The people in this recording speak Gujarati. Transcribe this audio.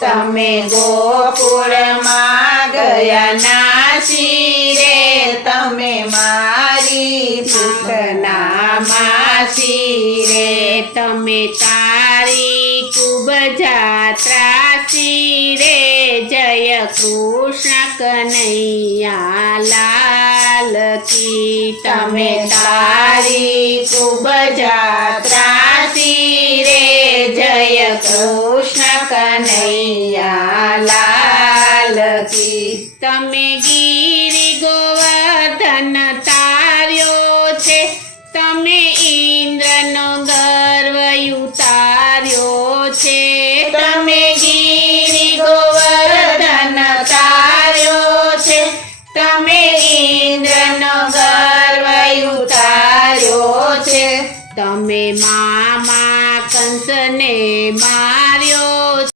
તમે ગોકુળમાં ગયા નાસી રે, તમે મારી પૂતના માસી રે, તમે તારી ખૂબ જાત્રાસી રે, જય કૃષ્ણ કનૈયા લાલ કી. તમે તારી ખૂબ જાત્રાસી રે, જય કૃષ્ણ કનૈયા લાલ કી. તમે ગિરિ ગોવર્ધન તાર્યો છે, તમે ઇન્દ્રનો ગર્વ ઉતાર્યો છે, તમે ગિરિ ગોવર્ધન તાર્યો છે, તમે ઇન્દ્રનો ગર્વ ઉતાર્યો છે. તમે મામા કંસને